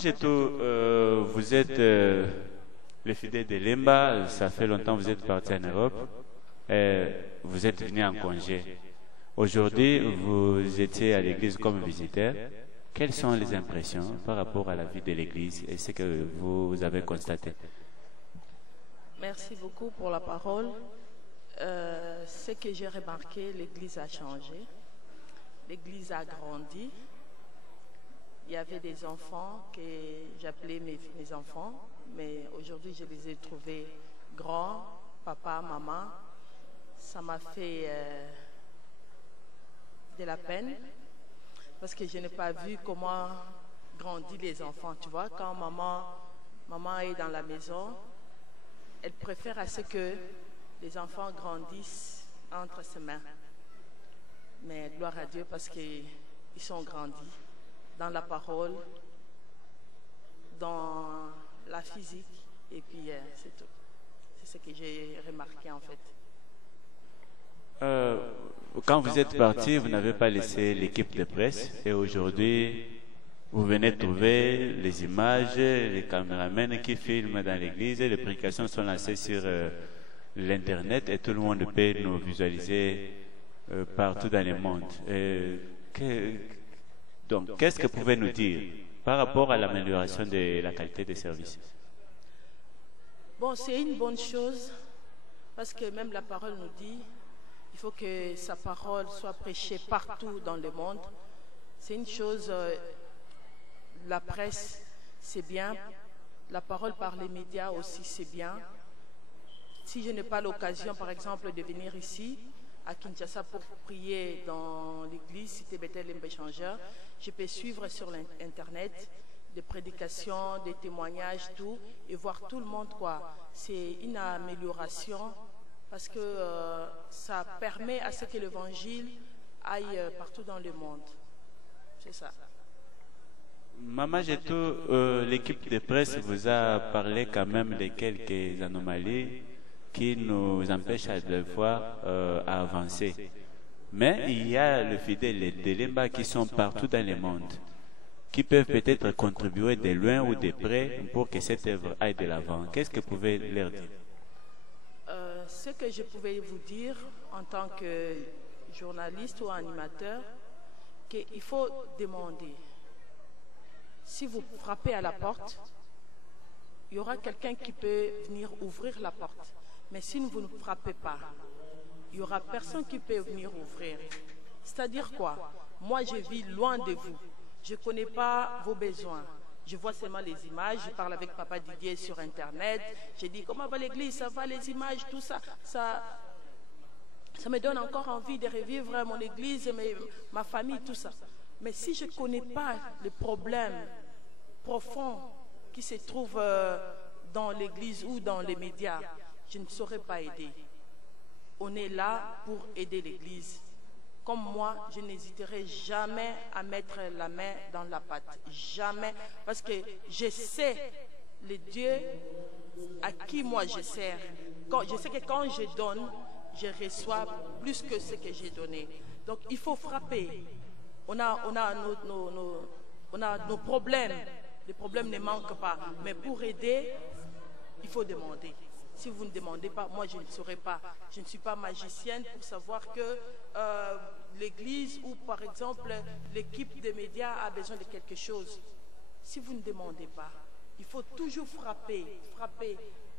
Jeto, vous êtes le fidèle de Lemba, ça fait longtemps que vous êtes parti en Europe, vous êtes venu en congé. Aujourd'hui, vous étiez à l'église comme visiteur. Quelles sont les impressions par rapport à la vie de l'église et ce que vous avez constaté? Merci beaucoup pour la parole. Ce que j'ai remarqué, l'église a changé. L'église a grandi. Il y avait des enfants que j'appelais mes enfants, mais aujourd'hui je les ai trouvés grands, papa, maman. Ça m'a fait de la peine parce que je n'ai pas vu comment grandissent les enfants. Tu vois, quand maman est dans la maison, elle préfère à ce que les enfants grandissent entre ses mains. Mais gloire à Dieu parce qu'ils sont grandis dans la parole, dans la physique, et puis c'est tout. C'est ce que j'ai remarqué en fait. Quand vous êtes parti, vous n'avez pas laissé l'équipe de presse et aujourd'hui, vous venez trouver les images, les caméramans qui filment dans l'église, les prédications sont lancées sur l'internet et tout le monde peut nous visualiser partout dans le monde. Donc, qu'est-ce que vous pouvez nous dire par rapport à l'amélioration de la qualité des services? Bon, c'est une bonne chose parce que même la parole nous dit il faut que sa parole soit prêchée partout dans le monde. C'est une chose, la presse, c'est bien. La parole par les médias aussi, c'est bien. Si je n'ai pas l'occasion, par exemple, de venir ici, à Kinshasa, pour prier dans l'église Cité Bethel Lemba-Échangeur, je peux suivre sur l'internet des prédications, des témoignages, tout, et voir tout le monde, quoi. C'est une amélioration parce que ça permet à ce que l'évangile aille partout dans le monde. C'est ça. Maman Jeto, l'équipe de presse vous a parlé quand même de quelques anomalies qui nous empêchent à des fois à avancer. Mais il y a le fidèle de Lemba qui sont partout dans le monde, qui peuvent peut-être contribuer de loin ou de près pour que cette œuvre aille de l'avant. Qu'est-ce que vous pouvez leur dire? Ce que je pouvais vous dire en tant que journaliste ou animateur, qu'il faut demander. Si vous frappez à la porte, il y aura quelqu'un qui peut venir ouvrir la porte. Mais si vous ne frappez pas, il n'y aura personne qui peut venir ouvrir. C'est-à-dire quoi? Moi, je vis loin de vous. Je ne connais pas vos besoins. Je vois seulement les images. Je parle avec Papa Didier sur Internet. Je dis, comment va l'église? Ça va, les images, tout ça. Ça me donne encore envie de revivre mon église, ma famille, tout ça. Mais si je ne connais pas les problèmes profonds qui se trouvent dans l'église ou dans les médias, je ne saurais pas aider. On est là pour aider l'église. Comme moi, je n'hésiterai jamais à mettre la main dans la pâte. Jamais. Parce que je sais le Dieu à qui moi je sers. Je sais que quand je donne, je reçois plus que ce que j'ai donné. Donc il faut frapper. On a nos problèmes. Les problèmes ne manquent pas. Mais pour aider, il faut demander. Si vous ne demandez pas, moi je ne saurais pas. Je ne suis pas magicienne pour savoir que l'église ou par exemple l'équipe des médias a besoin de quelque chose. Si vous ne demandez pas, il faut toujours frapper.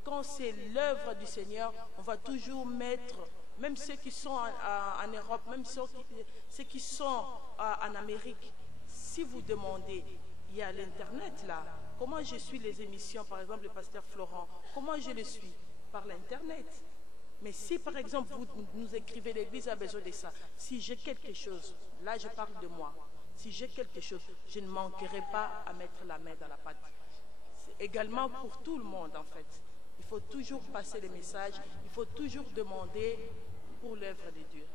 Quand c'est l'œuvre du Seigneur, on va toujours mettre, même ceux qui sont en Europe, même ceux qui sont en Amérique, si vous demandez, il y a l'Internet là. Comment je suis les émissions, par exemple le pasteur Florent, comment je le suis? Par l'Internet. Mais si par exemple vous nous écrivez, l'église a besoin de ça, si j'ai quelque chose, là je parle de moi, si j'ai quelque chose, je ne manquerai pas à mettre la main dans la pâte. C'est également pour tout le monde en fait. Il faut toujours passer les messages, il faut toujours demander pour l'œuvre de Dieu.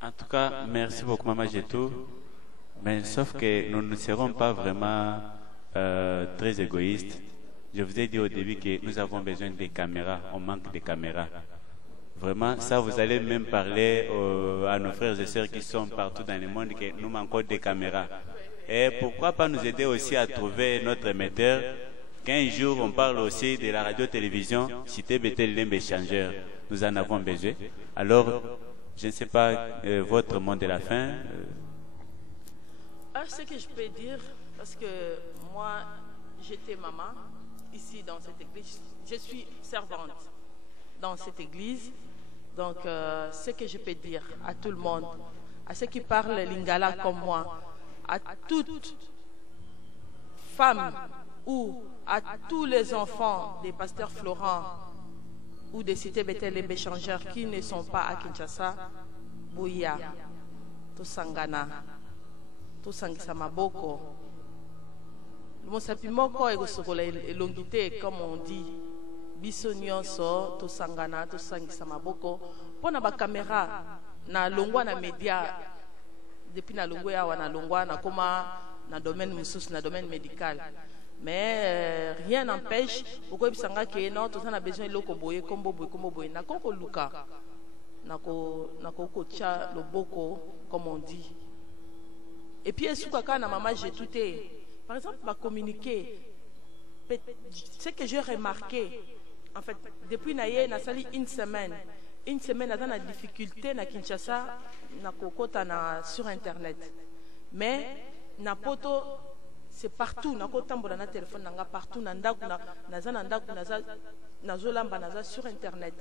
En tout cas, merci beaucoup Maman Jeto, mais sauf que nous ne serons pas vraiment très égoïstes. Je vous ai dit au début que nous avons besoin de caméras, on manque de caméras. Vraiment, ça vous allez même parler à nos frères et sœurs qui sont partout dans le monde que nous manquons de caméras. Et pourquoi pas nous aider aussi à trouver notre émetteur, qu'un jour on parle aussi de la radio-télévision Cité Bethel Lembe Échangeur. Nous en avons besoin. Alors, je ne sais pas votre mot de la fin. Ce que je peux dire, parce que moi, j'étais maman ici dans cette église. Je suis servante dans cette église. Donc, ce que je peux dire à tout le monde, à ceux qui parlent lingala comme moi, à toute femme ou à tous les enfants des pasteurs Florent ou des cités Bethel et Béchangeurs qui ne sont pas à Kinshasa, Bouya, Tosangana, Tosangisa Maboko, Mosapi Moko et Gosogola Elongité, comme on dit, Biso Nyonso, Tosangana, Tosangisa Maboko, pour la caméra, na longwa na média, depuis na longwa na longwa na koma na domaine musus, na domaine médical. Mais rien n'empêche, pourquoi il s'engage que non, tout ça a besoin de l'eau boye, combo boye, na koko luka, na koko tcha le boko, comme on dit. Et puis, quand na maman j'ai tout est, par exemple, m'a communiqué, ce que j'ai remarqué, en fait, depuis naïe, na sali une semaine, dans la difficulté na Kinshasa, na kokota na sur internet, mais na poto c'est partout, na kotambola na téléphone nanga partout, na ndaku na zolamba naza sur internet,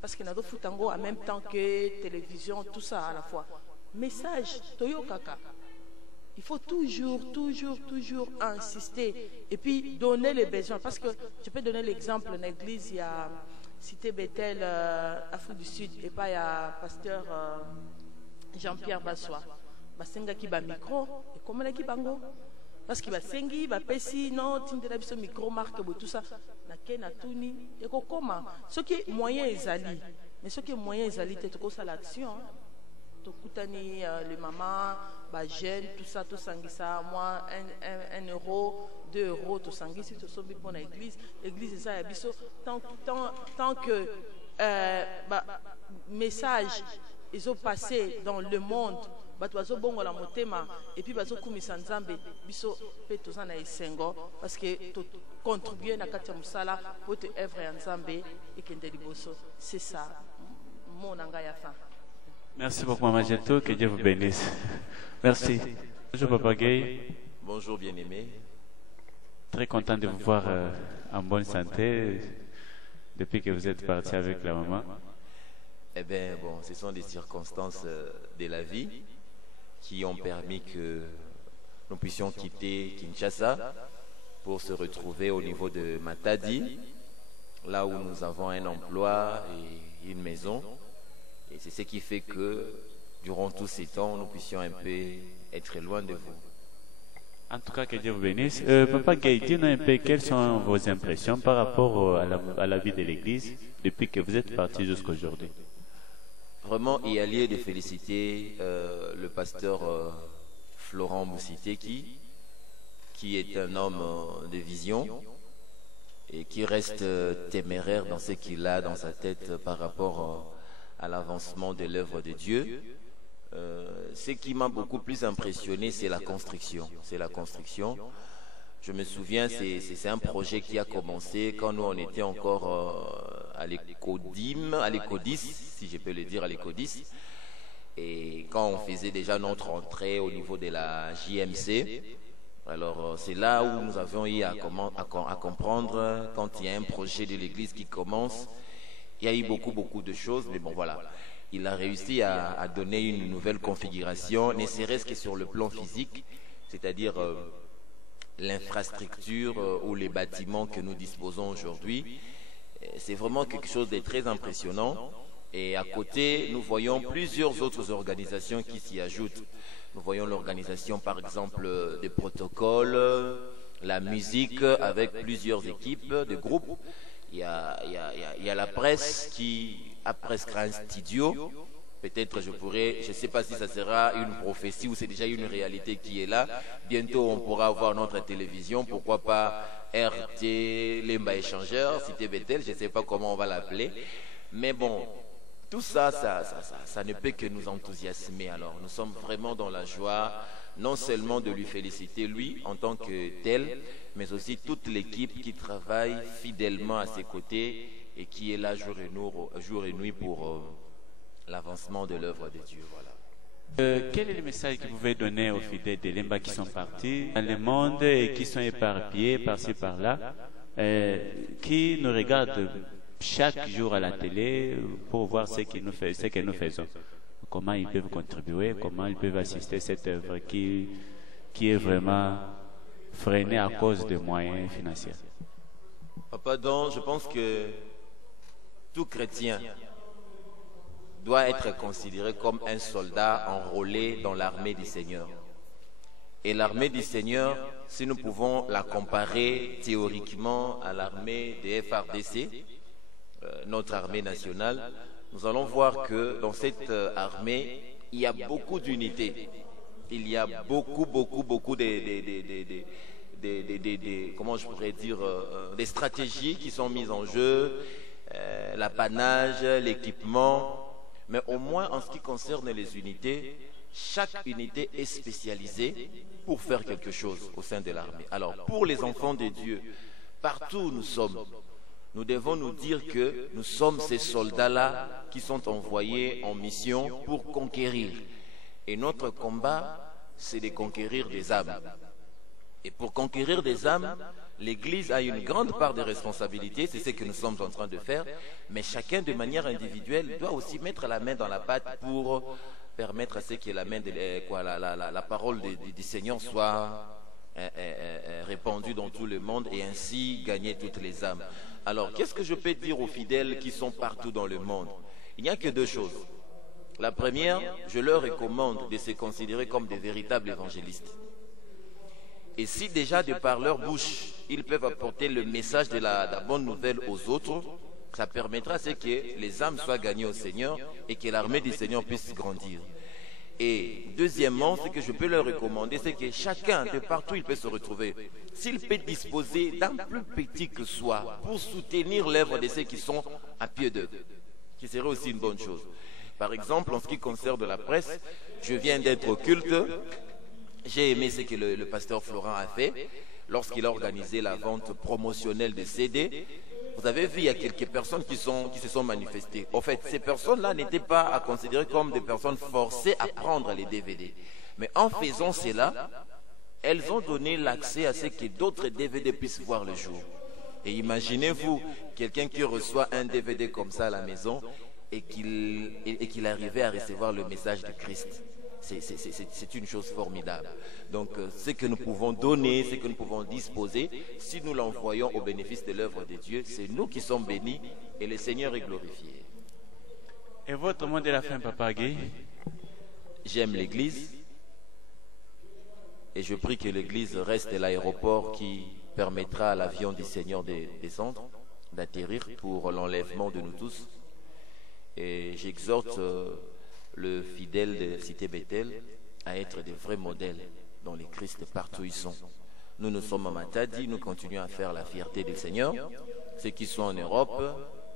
parce que na do futango en même temps que télévision, tout ça à la fois. Message toyo kaka. Il faut toujours insister et puis donner les besoins, parce que je peux donner l'exemple dans l'église, il y a Cité Bethel, Afrique du Sud, et pas il y a pasteur Jean-Pierre Bassois. Basenga qui ba micro, et comment la qui bango? Parce qu'il va sengi, va pesi, non, tindela biso micro marque, tout ça, na ke na tuni, et comment? Ce qui est moyen est ali, mais ce qui est moyen est ali, c'est tout ça l'action. Tout coutani, les mamans, bah jeunes, tout ça, tout sanguissa, moi, 1 euro, 2 euros, tout sanguissa, tout ça, pour l'église. L'église, c'est ça, biso, tant que message, ils ont passé dans le monde. Batwazo bongo la motema et puis bazo kumisa nzambe biso pe tozana esengo parce que to contribuer na kati ya musala pour te œuvre ya nzambe ekende liboso. C'est ça mon anga ya fin. Merci beaucoup Maman Jeto, que Dieu vous bénisse. Merci. Bonjour Papa Gay. Bonjour bien-aimé. Très content de vous voir en bonne santé depuis que vous êtes parti avec la maman. Eh bien bon, ce sont des circonstances de la vie qui ont permis que nous puissions quitter Kinshasa pour se retrouver au niveau de Matadi, là où nous avons un emploi et une maison. Et c'est ce qui fait que durant tous ces temps, nous puissions un peu être loin de vous. En tout cas, que Dieu vous bénisse. Papa Gay, dis-nous un peu quelles sont vos impressions par rapport à la vie de l'Église depuis que vous êtes parti jusqu'à aujourd'hui. Vraiment, il y a lieu de féliciter le pasteur Florent Moussiteki, qui est un homme de vision et qui reste téméraire dans ce qu'il a dans sa tête par rapport à l'avancement de l'œuvre de Dieu. Ce qui m'a beaucoup plus impressionné, c'est la construction. Je me souviens, c'est un projet qui a commencé quand nous on était encore à l'Ecodis, si je peux le dire, à l'Ecodis. Et quand on faisait déjà notre entrée au niveau de la JMC, alors c'est là où nous avions eu à comprendre quand il y a un projet de l'église qui commence, il y a eu beaucoup de choses, mais bon voilà. Il a réussi à donner une nouvelle configuration, ne serait-ce que sur le plan physique, c'est-à-dire l'infrastructure ou les bâtiments que nous disposons aujourd'hui. C'est vraiment quelque chose de très impressionnant. Et à côté, nous voyons plusieurs autres organisations qui s'y ajoutent. Nous voyons l'organisation, par exemple, des protocoles, la musique avec plusieurs équipes, de groupes. Il y a la presse qui a presque un studio. Peut-être je ne sais pas si ça sera une prophétie ou c'est déjà une réalité qui est là. Bientôt on pourra avoir notre télévision, pourquoi pas RT, Lemba Échangeur, Cité Bethel, je ne sais pas comment on va l'appeler. Mais bon, tout ça, ça ne peut que nous enthousiasmer. Alors nous sommes vraiment dans la joie, non seulement de lui féliciter lui en tant que tel, mais aussi toute l'équipe qui travaille fidèlement à ses côtés et qui est là jour et nuit pour l'avancement de l'œuvre de Dieu. Voilà. Quel est le message que vous pouvez donner aux fidèles de Lemba qui sont partis dans le monde et qui sont éparpillés par-ci par-là, qui nous regardent chaque jour à la télé pour voir ce que nous faisons? Comment ils peuvent contribuer, comment ils peuvent assister à cette œuvre qui est vraiment freinée à cause de moyens financiers? Papa Don, je pense que tout chrétien doit être considéré comme un soldat enrôlé dans l'armée du Seigneur. Et l'armée du Seigneur, si nous pouvons la comparer théoriquement à l'armée des FARDC, notre armée nationale, nous allons voir que dans cette armée, il y a beaucoup d'unités. Il y a beaucoup comment je pourrais dire, des stratégies qui sont mises en jeu, l'apanage, l'équipement. Mais au moins en ce qui concerne les unités, chaque unité est spécialisée pour faire quelque chose au sein de l'armée. Alors pour les enfants de Dieu, partout où nous sommes, nous devons nous dire que nous sommes ces soldats-là qui sont envoyés en mission pour conquérir. Et notre combat, c'est de conquérir des âmes. Et pour conquérir des âmes, l'Église a une grande part de responsabilité, c'est ce que nous sommes en train de faire, mais chacun de manière individuelle doit aussi mettre la main dans la pâte pour permettre à ce que la parole du Seigneur soit répandue dans tout le monde et ainsi gagner toutes les âmes. Alors, qu'est-ce que je peux dire aux fidèles qui sont partout dans le monde? Il n'y a que deux choses. La première, je leur recommande de se considérer comme des véritables évangélistes. Et si déjà de par leur bouche, ils peuvent apporter le message de la bonne nouvelle aux autres, ça permettra à ce que les âmes soient gagnées au Seigneur et que l'armée du Seigneur puisse grandir. Et deuxièmement, ce que je peux leur recommander, c'est que chacun, de partout il peut se retrouver, s'il peut disposer d'un plus petit que soi pour soutenir l'œuvre de ceux qui sont à pied d'œuvre, qui serait aussi une bonne chose. Par exemple, en ce qui concerne la presse, je viens d'être au culte. J'ai aimé ce que le pasteur Florent a fait lorsqu'il a organisé la vente promotionnelle des CD. Vous avez vu, il y a quelques personnes qui se sont manifestées. En fait, ces personnes-là n'étaient pas à considérer comme des personnes forcées à prendre les DVD. Mais en faisant cela, elles ont donné l'accès à ce que d'autres DVD puissent voir le jour. Et imaginez-vous, quelqu'un qui reçoit un DVD comme ça à la maison et qu'il arrivait à recevoir le message de Christ. C'est une chose formidable. Donc, ce que nous pouvons donner, ce que nous pouvons disposer, si nous l'envoyons au bénéfice de l'œuvre de Dieu, c'est nous qui sommes bénis et le Seigneur est glorifié. Et votre mot de la fin, Papa Guy? J'aime l'Église et je prie que l'Église reste l'aéroport qui permettra à l'avion du Seigneur de descendre, d'atterrir pour l'enlèvement de nous tous. Et j'exhorte le fidèle de Cité Bethel à être des vrais modèles dans les Christ partout où ils sont. Nous sommes à Matadi, nous continuons à faire la fierté du Seigneur. Ceux qui sont en Europe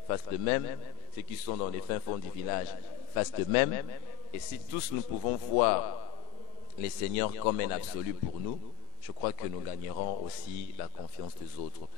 fassent de même, ceux qui sont dans les fins fonds du village fassent de même. Et si tous nous pouvons voir les Seigneurs comme un absolu pour nous, je crois que nous gagnerons aussi la confiance des autres.